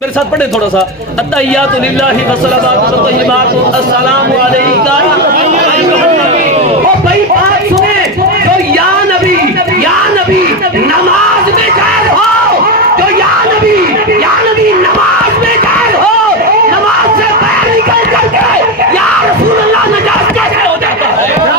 میرے ساتھ پڑھیں تھوڑا سا التحیات للہ والصلوات والطیبات السلام علیکہ اور بھائی بات سنیں جو یا نبی نماز میں قائل ہو جو یا نبی نماز میں قائل ہو نماز سے باہر نکل کر کے یا رسول اللہ نجاز کیسے ہو جاتا ہے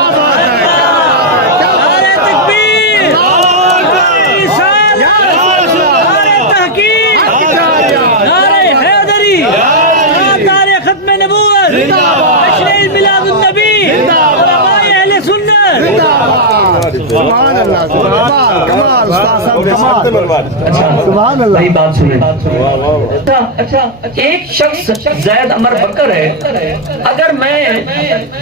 سبحان اللہ سبحان اللہ بات سنیں اچھا ایک شخص زید عمر بکر ہے اگر میں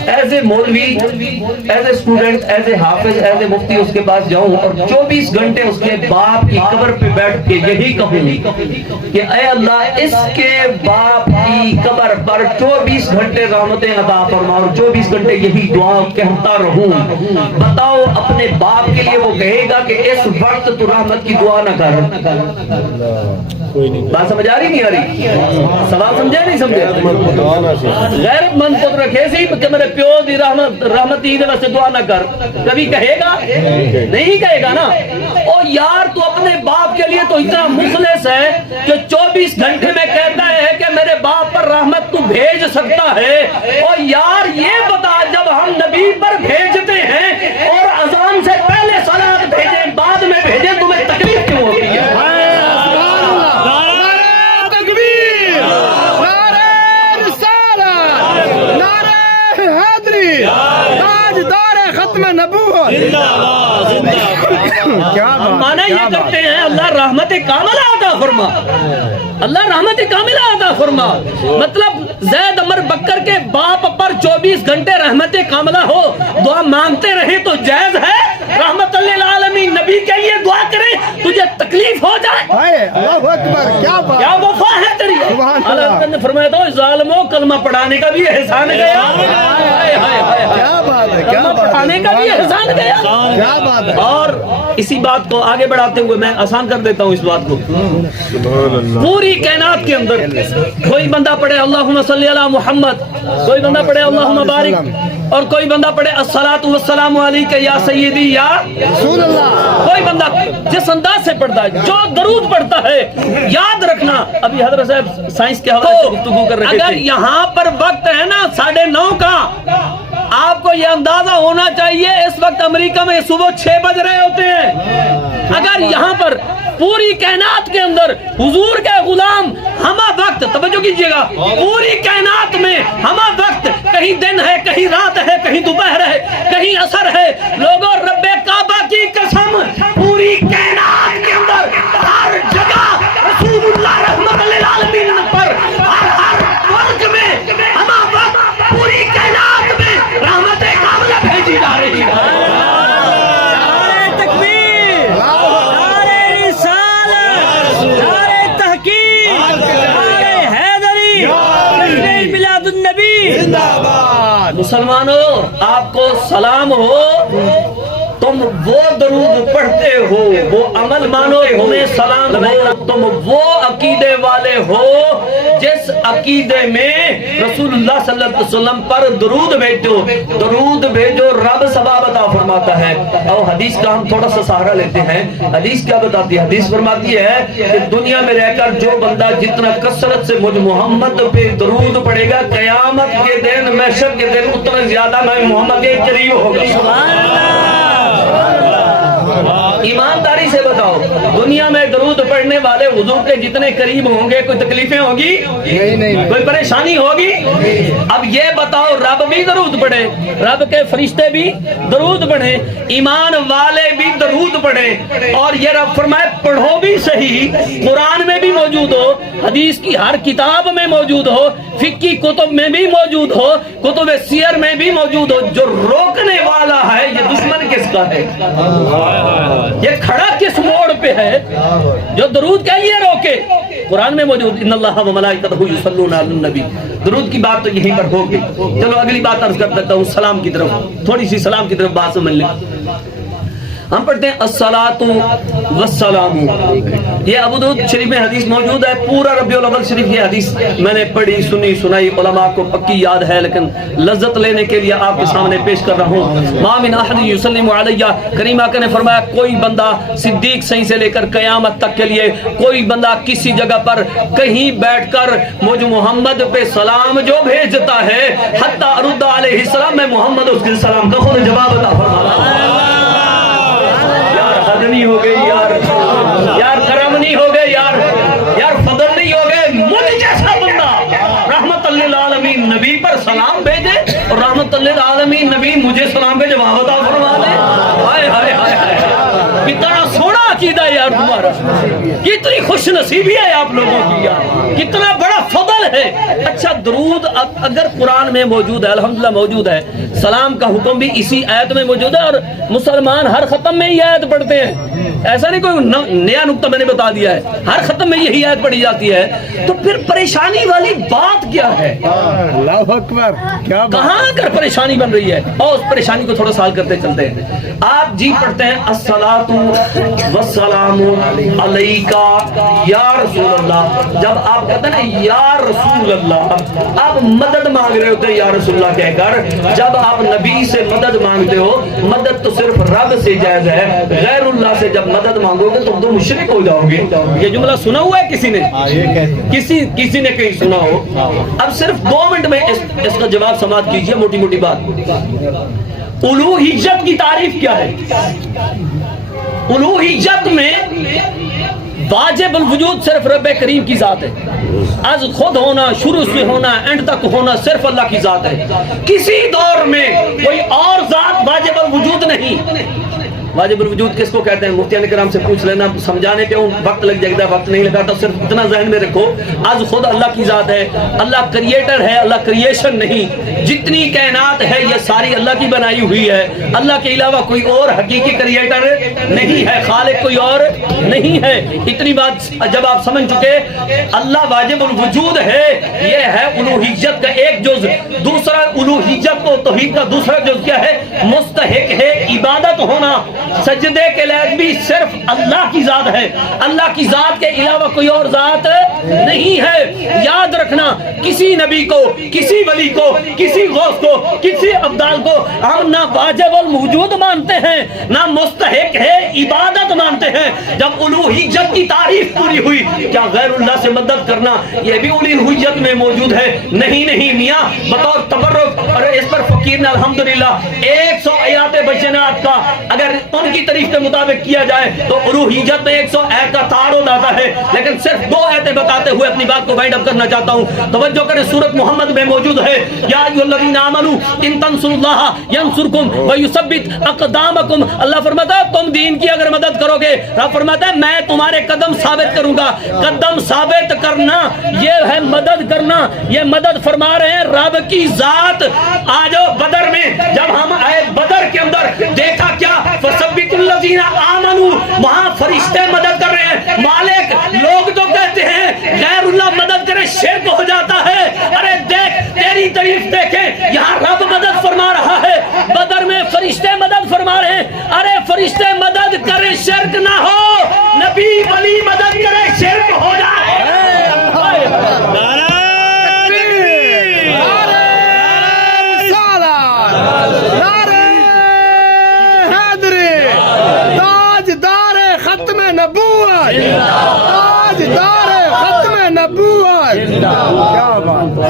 ایز اے مولوی as a student as a حافظ ایز اے مفتی اس کے پاس جاؤں اور 24 گھنٹے اس کے باپ کی قبر پہ بیٹھ کے یہی کہوں کہ اے اللہ اس کے باپ کی قبر پر 24 گھنٹے رحمتیں عطا فرما اور 24 گھنٹے یہی دعا کہتا رہوں بتاؤ اپنے باپ کے لیے وہ کہے گا کہ اس وقت تو رحمت کی دعا نہ کر بات سمجھ آ رہی نہیں آ رہی سوال سمجھے نہیں سمجھے غیرت مند خود رکھے سی کہ میرے پیو دی رحمت دی واسطے دعا نہ کر کبھی کہے گا نہیں کہے گا نا او یار تو اپنے باپ کے لیے تو اتنا مخلص ہے کہ 24 گھنٹے میں کہتا ہے کہ میرے باپ پر رحمت تو بھیج سکتا ہے او یار یہ بتا جب ہم نبی پر بھیجتے ہیں اور اذان سے پہلے صلاۃ بھیجیں بعد میں بھیجیں تمہیں تکلیف کیوں ہوتی ہے مانا یہ کرتے ہیں اللہ رحمت کاملہ عطا فرما اللہ رحمت کاملہ عطا فرما مطلب زید عمر بکر کے باپ پر 24 گھنٹے رحمت کاملہ ہو دعا مانگتے رہے تو جائز ہے رحمت للعالمین نبی کے لیے دعا کرے تجھے تکلیف ہو جائے اللہ اکبر کیا وفا ہے تیری اللہ نے فرمایا تو ظالموں کلمہ پڑھانے کا بھی احسان گیا کلمہ پڑھانے کا بھی احسان گیا اور اسی بات کو آگے بڑھاتے ہوئے میں آسان کر دیتا ہوں اس بات کو پوری کائنات کے اندر کوئی بندہ پڑھے اللہم صلی علی محمد کوئی بندہ پڑھے اللہم بارک اور کوئی بندہ پڑھے الصلاۃ والسلام علیک یا سیدی یا رسول اللہ کوئی بندہ جس انداز سے پڑھتا ہے جو درود پڑھتا ہے یاد رکھنا ابھی حضرت صاحب سائنس کے حوالے سے گفتگو کر رہے تھے اگر یہاں پر وقت ہے نا 9:30 کا آپ کو یہ اندازہ ہونا چاہیے اس وقت امریکہ میں صبح 6 بج رہے ہوتے ہیں اگر یہاں پر پوری کائنات کے اندر حضور کے غلام ہمہ وقت توجہ کیجئے گا پوری کائنات میں ہمہ وقت کہیں دن ہے کہیں رات ہے کہیں دوپہر ہے کہیں عصر ہے لوگوں رب کعبہ کی قسم پوری کائنات کے اندر ہر جگہ رسول اللہ رحمت للعالمین پر ہر ملک میں ہمہ وقت پوری کائنات میں رحمت کاملہ بھیجی جا رہی ہے مسلمانوں آپ کو سلام ہو تم وہ درود پڑھتے ہو وہ عمل مانو تمہیں سلام ہو تم وہ عقیدے والے ہو جس عقیدے میں رسول اللہ صلی اللہ علیہ وسلم پر درود بھیجو رب ثواب عطا فرماتا ہے اور حدیث کا ہم تھوڑا سا سہارا لیتے ہیں حدیث کیا بتاتی ہے حدیث فرماتی ہے کہ دنیا میں رہ کر جو بندہ جتنا کثرت سے مجھ محمد پہ درود پڑھے گا قیامت کے دن محشر کے دن اتنا زیادہ میں محمد کے قریب ہوگا ایمانداری سے بتاؤ دنیا میں درود پڑھنے والے حضور کے جتنے قریب ہوں گے کوئی تکلیفیں ہوگی کوئی پریشانی ہوگی اب یہ بتاؤ رب بھی درود پڑھے رب کے فرشتے بھی درود پڑھیں ایمان والے بھی درود پڑھیں اور یہ رب فرمائے پڑھو بھی صحیح قرآن میں بھی موجود ہو حدیث کی ہر کتاب میں موجود ہو فقہ کی کتب میں بھی موجود ہو کتب سیر میں بھی موجود ہو جو روکنے والا ہے یہ دشمن کس کا ہے یہ کھڑا کس موڑ پہ ہے جو درود کے لیے روکے قرآن میں موجود ان اللہ و ملائکتہ یصلون علی النبی درود کی بات تو یہیں پر ہوگی چلو اگلی بات عرض کر دیتا ہوں سلام کی طرف تھوڑی سی سلام کی طرف بات سمجھ لیں ہم پڑھتے ہیں الصلاۃ والسلام. یہ ابو داؤد شریف میں حدیث موجود ہے. پورا ربیع الاول شریف یہ حدیث میں نے پڑھی, سنی, سنائی, علماء کو پکی یاد ہے, لیکن لذت لینے کے لیے آپ کے سامنے پیش کر رہا ہوں. ما من احد یسلم علیہ, کریم آقا نے فرمایا کوئی بندہ صدیق صحیح سے لے کر قیامت تک کے لیے کوئی بندہ کسی جگہ پر کہیں بیٹھ کر مجھ محمد پہ سلام جو بھیجتا ہے حتی ارد علیہ السلام, میں محمد اس کے سلام کا خود جواب عطا فرماتا. یار حد نہیں ہو گئی یار, یار کرم نہیں ہو گئے یار, یار فضل نہیں ہو گئے. مجھ جیسا بندہ رحمت للعالمین نبی پر سلام بھیجے اور رحمت للعالمین نبی مجھے سلام پہ جواب عطا فرما دے. ہائے ہائے ہائے ہائے, کتنا سونا عقیدہ ہے یار تمہارا, کتنی خوش نصیبی ہے آپ لوگوں کی یار, کتنا بڑا فضل ہے. اچھا درود اگر قرآن میں موجود ہے, الحمدللہ موجود ہے, سلام کا حکم بھی اسی آیت میں موجود ہے, اور مسلمان ہر ختم میں یہ آیت پڑھتے ہیں. ایسا نہیں کوئی نیا نقطہ میں نے بتا دیا ہے, ہر ختم میں یہی آیت پڑھی جاتی ہے. تو پھر پریشانی والی بات کیا ہے؟ اللہ اکبر, کیا کہاں کر پریشانی بن رہی ہے؟ اور اس پریشانی کو تھوڑا سال کرتے چلتے ہیں. آپ جی پڑھتے ہیں الصلاۃ والسلام علیکا یا رسول اللہ. جب آپ کہتے ہیں نا یا رسول اللہ, آپ مدد مانگ رہے ہوتے ہیں یا رسول اللہ کہہ کر. جب آپ نبی سے مدد مانگتے ہو, مدد تو صرف رب سے جائز ہے, غیر اللہ سے جب مدد مانگو گے تم تو مشرک ہو جاؤ گے. یہ جملہ سنا ہوا ہے کسی نے؟ کسی نے کہیں سنا ہو؟ اب صرف 2 منٹ میں اس کا جواب سماعت کیجئے, موٹی موٹی بات. الوہیت کی تعریف کیا ہے؟ الوہیت میں واجب الوجود صرف رب کریم کی ذات ہے. از خود ہونا, شروع سے ہونا, اینڈ تک ہونا صرف اللہ کی ذات ہے. کسی دور میں کوئی اور ذات واجب الوجود نہیں. واجب الوجود کس کو کہتے ہیں؟ مفتیان کرام سے پوچھ لینا, سمجھانے پہ وقت لگ جائے گا, وقت نہیں لگا تو صرف اتنا ذہن میں رکھو, از خود اللہ کی ذات ہے. اللہ کریٹر ہے, اللہ کریشن نہیں. جتنی کائنات ہے یہ ساری اللہ کی بنائی ہوئی ہے. اللہ کے علاوہ کوئی اور حقیقی کریٹر نہیں ہے, خالق کوئی اور نہیں ہے. اتنی بات جب آپ سمجھ چکے اللہ واجب الوجود ہے, یہ ہے الوہیت کا ایک جز. دوسرا الوہیت کو توحید کا دوسرا جز کیا ہے؟ مستحق ہے عبادت ہونا. سجدے کے لائق بھی صرف اللہ کی ذات ہے. اللہ کی ذات کے علاوہ کوئی اور ذات نہیں ہے. یاد رکھنا, کسی نبی کو, کسی ولی کو, کسی غوث کو, کسی ابدال کو ہم نہ واجب الوجود مانتے ہیں, نہ مستحق ہے عبادت مانتے ہیں. جب الوہیت کی تعریف پوری ہوئی, کیا غیر اللہ سے مدد کرنا یہ بھی الوہیت میں موجود ہے؟ نہیں میاں, بطور تبرک. اور اس پر فقیر نے الحمدللہ 100 آیات بینات کا اگر ان کی تعریف کے مطابق کیا جائے تو الوہیت میں 100 آیت کا تعارض آتا ہے. لیکن صرف 2 آیتیں بتاتے ہوئے اپنی بات کو وائنڈ اپ کرنا چاہتا ہوں. توجہ کریں, سورۃ محمد میں موجود ہے یا ایھا الذین آمنوا ان تنصروا اللہ ینصرکم ویثبت اقدامکم. اللہ فرماتا ہے تم دین کی اگر مدد کرو گے, رب فرماتا ہے میں تمہارے قدم ثابت کروں گا. قدم ثابت کرنا یہ ہے مدد کرنا. یہ مدد فرما رہے ہیں رب کی ذات. آج بدر میں جب ہم آئے بدر کے اندر دیکھا کیا؟ فثبت الذین آمنوا, وہاں فرشتے مدد کر رہے ہیں. مالک لوگ تو کہتے ہیں غیر اللہ مدد کرے شرک ہو جاتا ہے. ارے دیکھ تیری تعریف دیکھیں, یہاں رب مدد فرما رہا ہے, بدر میں فرشتے مدد فرما رہے ہیں. ارے فرشتے مدد کرے شرک نہ ہو, نبی ولی مدد کرے شرک ہو جائے.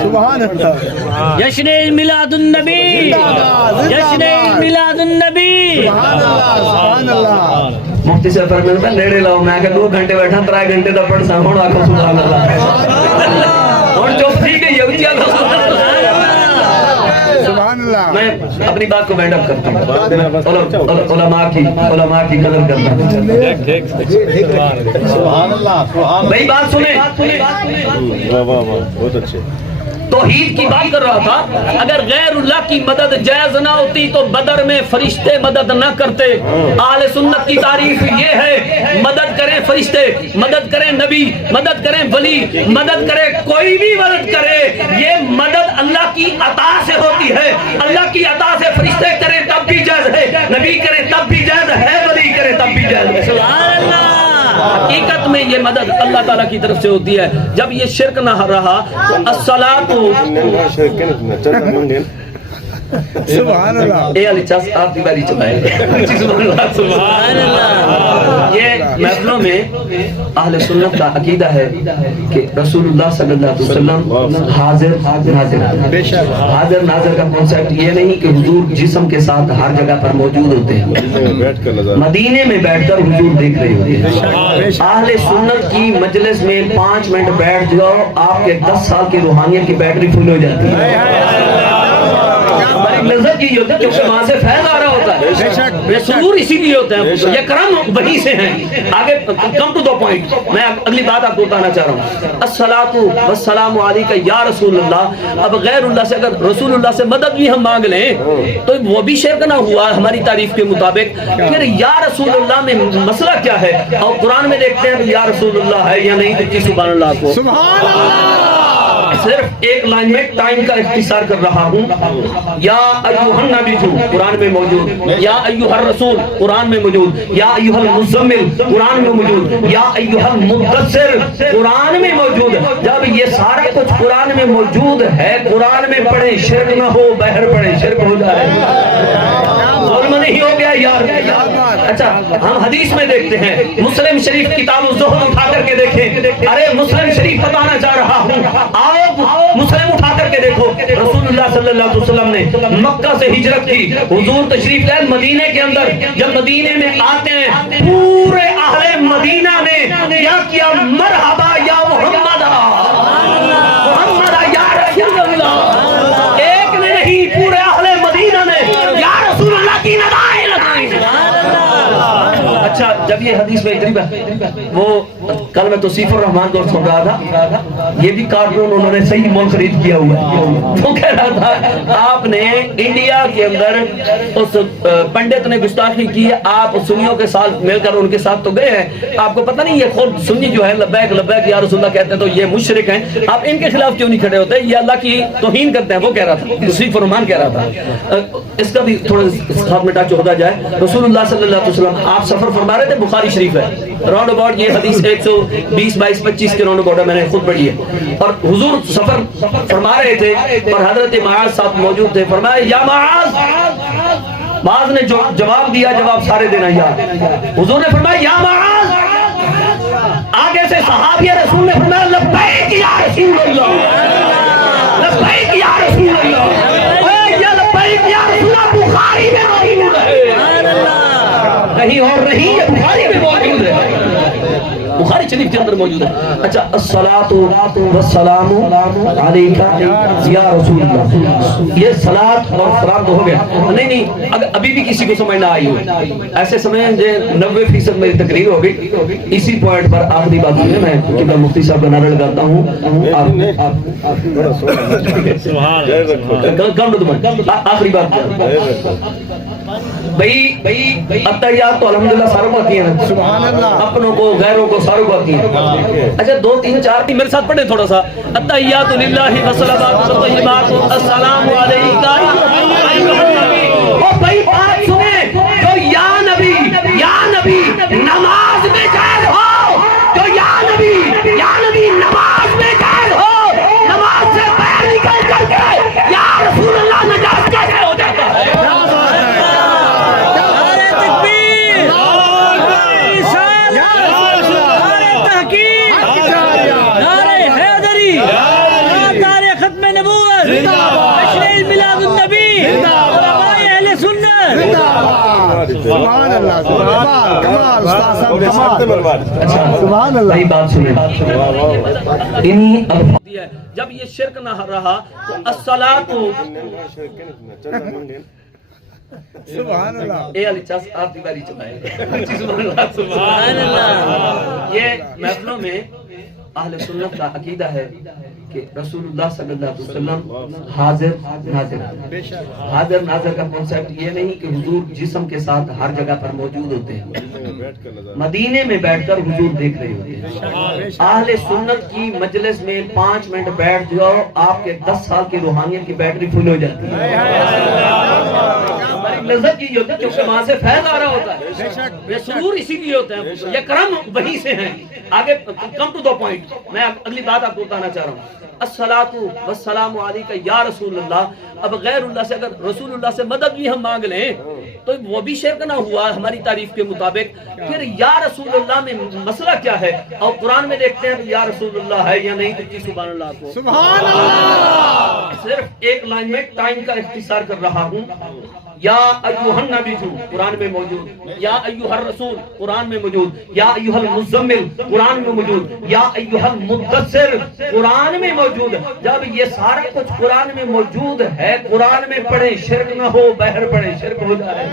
سبحان اللہ, جشن میلاد النبی, جشن میلاد النبی. سبحان اللہ. مفتی سے فرمایا میں نیڑے لاؤ, میں کہ 2 گھنٹے بیٹھا 3 گھنٹے دا پڑھ سا ہوں آکھو سبحان اللہ. اور جو ٹھیک ہے یہ آکھو سبحان اللہ. سبحان اللہ. میں اپنی بات کو وائنڈ اپ کرتا ہوں, علماء کی قدر کرتا ہوں. سبحان اللہ. بھئی بات سنیں, واہ واہ واہ, بہت اچھے. توحید کی بات کر رہا تھا. اگر غیر اللہ کی مدد جائز نہ ہوتی تو بدر میں فرشتے مدد نہ کرتے. اہل سنت کی تعریف یہ ہے, مدد کریں فرشتے, مدد کریں نبی, مدد کریں ولی, مدد کرے کوئی بھی مدد کرے, یہ مدد اللہ کی عطا سے ہوتی ہے. اللہ کی عطا سے فرشتے کریں تب بھی جائز ہے, نبی کریں تب بھی جائز ہے, ولی تب بھی جائز ہے۔ سبحان اللہ۔ حقیقت میں یہ مدد اللہ تعالیٰ کی طرف سے ہوتی ہے۔ جب یہ شرک نہ رہا تو الصلاۃ سبحان اللہ اے علی چاس آپ دی باری چلائے سبحان اللہ۔ یہ محفلوں میں اہل سنت کا عقیدہ ہے کہ رسول اللہ صلی اللہ علیہ وسلم حاضر ناظر۔ حاضر ناظر کا کنسیپٹ یہ نہیں کہ حضور جسم کے ساتھ ہر جگہ پر موجود ہوتے ہیں، مدینے میں بیٹھ کر حضور دیکھ رہے ہوتے ہیں۔ اہل سنت کی مجلس میں 5 منٹ بیٹھ جاؤ، آپ کے 10 سال کی روحانیت کی بیٹری فل ہو جاتی ہے۔ لذت کی ہوتا ہے کیونکہ وہاں سے فیض آ رہا ہوتا ہے، یہ سرور اسی لیے ہوتا ہے، یہ کرم وہیں سے ہیں۔ آگے کم ٹو دا پوائنٹ، میں اگلی بات آپ کو بتانا چاہ رہا ہوں۔ الصلاۃ والسلام علیک یا رسول اللہ۔ اب غیر اللہ سے اگر رسول اللہ سے مدد بھی ہم مانگ لیں تو وہ بھی شرک نہ ہوا ہماری تعریف کے مطابق۔ پھر یا رسول اللہ میں مسئلہ کیا ہے؟ اور قرآن میں دیکھتے ہیں یا رسول اللہ ہے یا نہیں، تو سبحان اللہ کو صرف ایک لائن میں ٹائم کا اختصار کر رہا ہوں۔ یا ایھا النبی قرآن میں موجود، یا ایھا الرسول قرآن میں موجود، یا ایھا المزمل قرآن میں موجود، یا ایھا المدثر قرآن میں موجود۔ جب یہ سارا کچھ قرآن میں موجود ہے، قرآن میں پڑھیں شرک نہ ہو، بہر پڑھیں شرک ہو جائے، ظلم نہیں ہو گیا یار۔ اچھا ہم حدیث میں دیکھتے ہیں، مسلم شریف کتاب الزہد اٹھا کر کے دیکھیں، ارے مسلم شریف بتانا چاہ رہا ہوں، آؤ مسلم اٹھا کر کے دیکھو۔ رسول اللہ صلی اللہ علیہ وسلم نے مکہ سے ہجرت کی، حضور تشریف لائے مدینے کے اندر، جب مدینے میں آتے ہیں پورے اہل مدینہ نے کیا مرحبا یا محمد، محمد یا رسول اللہ، ایک نے نہیں پورے اہل مدینہ نے یا رسول اللہ کی ندائیں لگائیں۔ اچھا جب یہ حدیث میں اتنی وہ کل میں توصیف الرحمان کو سن رہا تھا، یہ بھی کارٹون انہوں نے صحیح مول خرید کیا ہوا ہے۔ وہ کہہ رہا تھا آپ نے انڈیا کے اندر اس پنڈت نے گستاخی کی، آپ سنیوں کے ساتھ مل کر ان کے ساتھ تو گئے ہیں، آپ کو پتہ نہیں یہ خود سنی جو ہے لبیک لبیک یا رسول اللہ کہتے ہیں تو یہ مشرک ہیں، آپ ان کے خلاف کیوں نہیں کھڑے ہوتے؟ یہ اللہ کی توہین کرتے ہیں۔ وہ کہہ رہا تھا توصیف الرحمان کہہ رہا تھا، اس کا بھی تھوڑا ساتھ میں ٹچ ہوتا جائے۔ رسول اللہ صلی اللہ علیہ وسلم آپ سفر فرما رہے تھے، بخاری شریف ہے، راؤنڈ اباؤٹ یہ حدیث 120 22 25 کے راؤنڈ اباؤٹ ہے، میں نے خود پڑھی ہے، اور حضور سفر فرما رہے تھے اور حضرت معاذ ساتھ موجود تھے، فرمایا یا معاذ، معاذ نے جو جواب دیا، جواب سارے دینا یاد، حضور نے فرمایا یا معاذ، آگے سے صحابی رسول نے فرمایا لبیک یا رسول اللہ، لبیک یا رسول اللہ، یا لبیک یا رسول اللہ بخاری میں موجود ہے، کہیں اور نہیں، یہ بخاری میں موجود ہے، بخاری شریف کے اندر موجود ہے۔ اچھا الصلاۃ والسلام علیک یا رسول اللہ، یہ صلاۃ اور سلام تو ہو گیا، نہیں اگر ابھی بھی کسی کو سمجھ نہ آئی ہو ایسے سمجھیں جو 90% میری تقریر ہو گئی، اسی پوائنٹ پر آخری بات ہے، میں قبلہ مفتی صاحب کا نعرہ لگاتا ہوں، آخری بات بھئی اتحیات تو الحمدللہ ساروں کو آتی ہیں، سبحان اللہ، اپنوں کو غیروں کو ساروں کو آتی ہیں۔ اچھا 2 3 4 میرے ساتھ پڑھیں تھوڑا سا، اتحیات للہ والصلوات والطیبات السلام علیکہ ایھا النبی۔ اور بھئی بات سنیں، جو یا نبی نماز میں جائز ہو، جو یا نبی نماز میں جائز ہو، نماز سے باہر نکل کر کے یا رسول اللہ نجات کیسے ہو جاتا ہے؟ سبحان اللہ، کمال استاد صاحب، کمال، سبحان اللہ۔ بھائی بات سنیں، جب یہ شرک نہ رہا تو الصلاۃ سبحان اللہ، اے علی چاس آپ دی باری چلائے سبحان اللہ۔ یہ محفلوں میں اہل سنت کا عقیدہ ہے کہ رسول اللہ صلی اللہ علیہ وسلم حاضر ناظر کا کنسیپٹ یہ نہیں کہ حضور جسم کے ساتھ ہر جگہ پر موجود ہوتے ہیں، مدینے میں بیٹھ کر حضور دیکھ رہے ہوتے ہیں۔ اہل سنت کی مجلس میں 5 منٹ بیٹھ جاؤ، آپ کے 10 سال کی روحانیت کی بیٹری فل ہو جاتی ہے۔ ایک لذت کی ہوتی ہے کیونکہ وہاں سے فیض آ رہا ہوتا ہے. یہ سرور اسی لیے ہوتا ہے, یہ کرم وہیں سے ہیں. آگے کم ٹو دا پوائنٹ, میں اگلی بات آپ کو بتانا چاہ رہا ہوں. الصلاۃ والسلام علیک یا رسول اللہ. اب غیر اللہ سے اگر رسول اللہ سے مدد بھی ہم مانگ لیں تو وہ بھی شرک نہ ہوا ہماری تعریف کے مطابق. پھر یا رسول اللہ میں مسئلہ کیا ہے؟ اور قرآن میں دیکھتے ہیں یا رسول اللہ ہے یا نہیں, تو سبحان اللہ کو سبحان اللہ. صرف ایک لائن میں ٹائم کا اختصار کر رہا ہوں. یا ایھا النبی قرآن میں موجود, یا ایھا الرسول قرآن میں موجود, یا ایھا المزمل قرآن میں موجود, یا ایھا المدثر قرآن میں موجود. جب یہ سارا کچھ قرآن میں موجود ہے, قرآن میں پڑھیں شرک نہ ہو, بہر پڑھیں شرک ہو جائے.